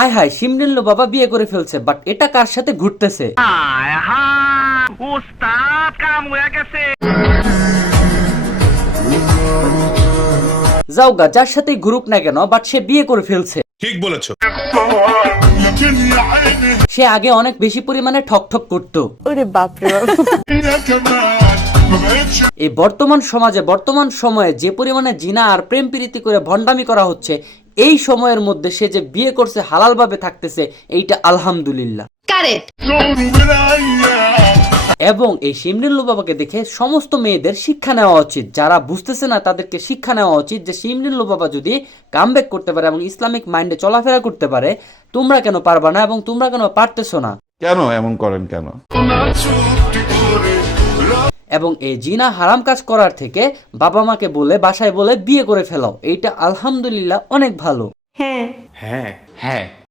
আয় হায়, শিমরিল্লু বাবা বিয়ে করে ফেলছে, বাট এটা কার সাথে ঘুরতেছে? যাও গা, যার সাথেই ঘুরুক না কেন, বাট সে বিয়ে করে ফেলছে। ঠিক বলেছো। সে আগে অনেক বেশি পরিমাণে ঠক ঠক করতো। ওরে বাপরে বাপ। এই বর্তমান সমাজে, বর্তমান সময়ে যে পরিমাণে জিনা আর প্রেম প্রীতি করে ভণ্ডামি করা হচ্ছে, এই সময়ের মধ্যে সে যে বিয়ে করছে, হালাল ভাবে থাকতেছে, এইটা আলহামদুলিল্লাহ। এবং এই শিমরিল্লু বাবাকে দেখে সমস্ত মেয়েদের শিক্ষা নেওয়া উচিত। যারা বুঝতেছে না তাদেরকে শিক্ষা নেওয়া উচিত যে শিমরিল্লু বাবা যদি কামব্যাক করতে পারে এবং ইসলামিক মাইন্ডে চলাফেরা করতে পারে, তোমরা কেন পারবা না এবং তোমরা কেন পারতেছো না? কেন এমন করেন কেন? এবং এই জিনা হারাম কাজ করার থেকে বাবা মাকে বলে, বাসায় বলে বিয়ে করে ফেলাও, এইটা আলহামদুলিল্লাহ অনেক ভালো। হ্যাঁ হ্যাঁ হ্যাঁ